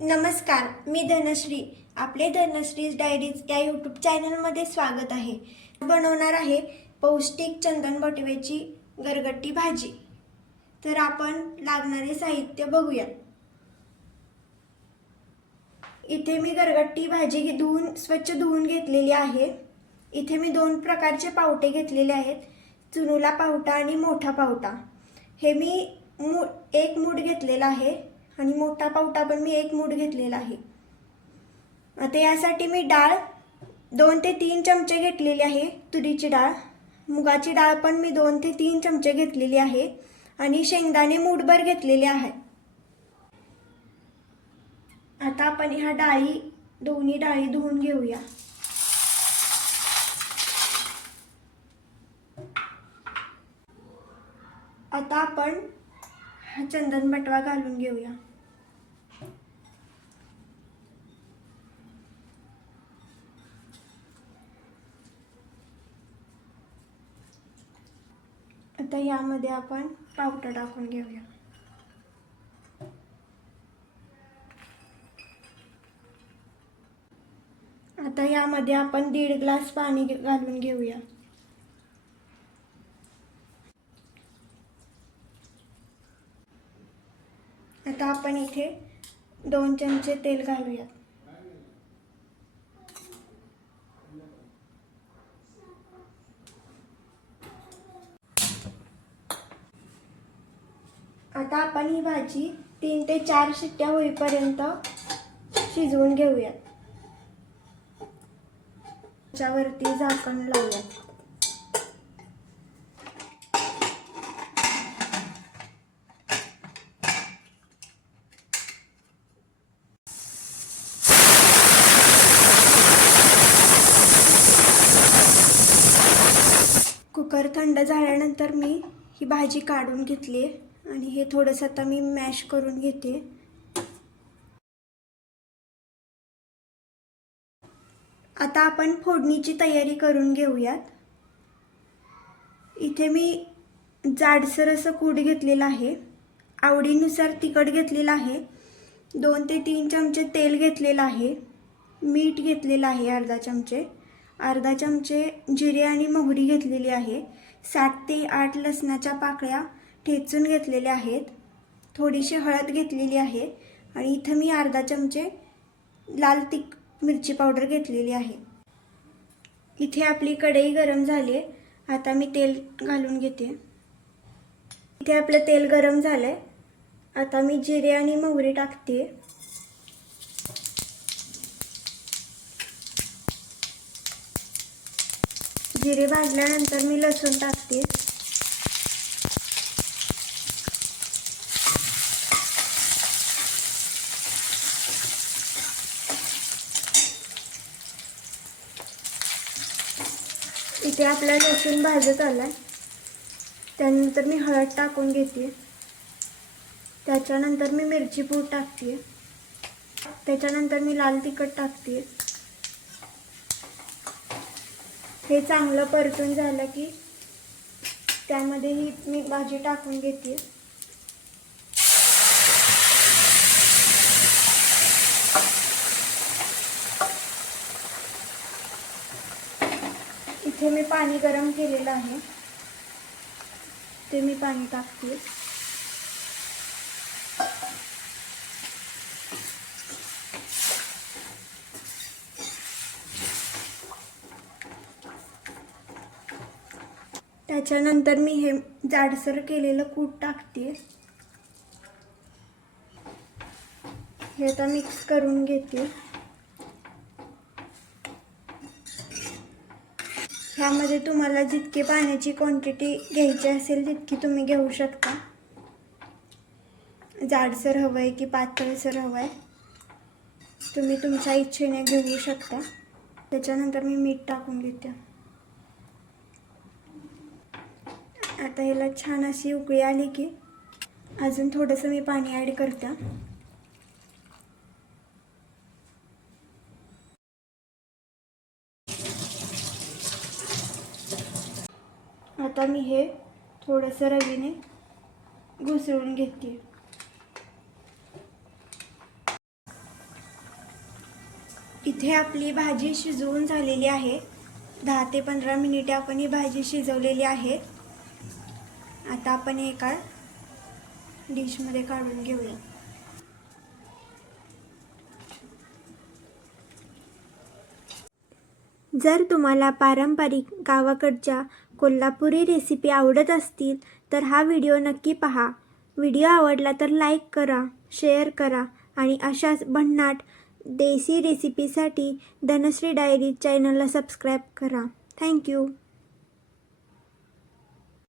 नमस्कार, मी धनश्री. आपले धनश्रीज डायरीज या यूट्यूब चॅनलमध्ये स्वागत आहे. बनवणार आहे पौष्टिक चंदन बटव्याची गरगट्टी भाजी. तर आपण लागणारे साहित्य बघूया. इथे मी गरगट्टी भाजी स्वच्छ धुवून घेतलेली आहे. इथे मी 2 प्रकारचे पावटे घेतलेले आहेत, चुनुला पावटा आणि मोठा पावटा. हे मी एक मूठ घेतलेला आहे आणि मोठा पावटा पण मी 1 मूठ घेतलेला आहे. आता यासाठी मी डाळ 2 ते 3 चमचे घेतलेली आहे. तुरीची डाळ, मुगाची डाळ पण मी 2 ते 3 चमचे घेतलेली आहे आणि शेंगदाणे मूठभर घेतलेले आहे. आता आपण ह्या दोन्ही डाळी धुवून घेऊया. आता आपण हा चंदन बटवा घालून घेऊया. आता यामध्ये आपण पावटा टाकून घेऊया. आता यामध्ये आपण 1.5 ग्लास पाणी घालून घेऊया. आता आपण इथे 2 चमचे तेल घालूया. आता आपण ही भाजी 3 ते 4 शिट्ट्या होईपर्यंत शिजवून घेऊया. त्याच्यावरती झाकण लावूया. कुकर थंड झाल्यानंतर मी ही भाजी काढून घेतली आणि हे थोडंसं आता मी मॅश करून घेते. आता आपण फोडणीची तयारी करून घेऊयात. इथे मी जाडसर असं कूट घेतलेलं आहे. आवडीनुसार तिखट घेतलेलं आहे. 2 ते 3 चमचे तेल घेतलेलं आहे. मीठ घेतलेलं आहे अर्धा चमचे जिरे आणि मोहरी घेतलेली आहे. 7 ते 8 लसणाच्या पाकळ्या ठेचून घेतलेल्या आहेत. थोडीशी हळद घेतलेली आहे आणि इथं मी अर्धा चमचे लाल मिरची पावडर घेतलेली आहे. इथे आपली कढई गरम झाली. आता मी तेल घालून घेते. इथे आपलं तेल गरम झालंय. आता मी जिरे आणि मोहरी टाकते. जिरे भाजल्यानंतर मी लसूण टाकते. इथे आपला लसूण भाजत आलाय. त्यानंतर मी हळद टाकून घेते. त्याच्यानंतर मी मिरची पूड टाकते. त्याच्यानंतर मी लाल तिखट टाकते. हे चांगलं परतून झालं की त्यामध्ये ही मी भाजी टाकून घेते. इथे मी पाणी गरम केलेलं आहे, ते मी पाणी टाकते. त्याच्यानंतर मी हे जाडसर केलेलं कूट टाकते. हे आता मिक्स करून घेते. ह्यामध्ये तुम्हाला जितकी पाण्याची क्वांटिटी घ्यायची असेल तितकी तुम्ही घेऊ शकता. जाडसर हवं आहे की पातळसर हवं आहे तुम्ही तुमच्या इच्छेने घेऊ शकता. त्याच्यानंतर मी मीठ टाकून घेते. आता ह्याला छान अशी उकळी आली की अजून थोडंसं मी पाणी ॲड करते. आता मी हे थोडंसं रवीने घुसळून घेते. इथे आपली भाजी शिजवून झालेली आहे. 10 ते 15 मिनिटे आपण ही भाजी शिजवलेली आहे. आता आपण एका डिशमध्ये काढून घेऊया. जर तुम्हाला पारंपरिक गावाकडच्या कोल्हापुरी रेसिपी आवडत असतील तर हा व्हिडिओ नक्की पहा. व्हिडिओ आवडला तर लाईक करा, शेअर करा आणि अशाच भन्नाट देसी रेसिपीसाठी धनश्री डायरी चॅनलला सबस्क्राईब करा. थँक्यू.